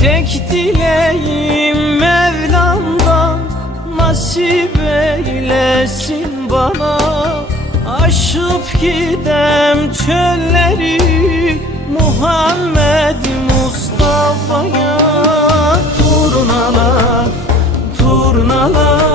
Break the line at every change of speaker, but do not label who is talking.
Tek dileğim Mevlam'dan nasip eylesin bana. Aşıp gidem çölleri Muhammed Mustafa'ya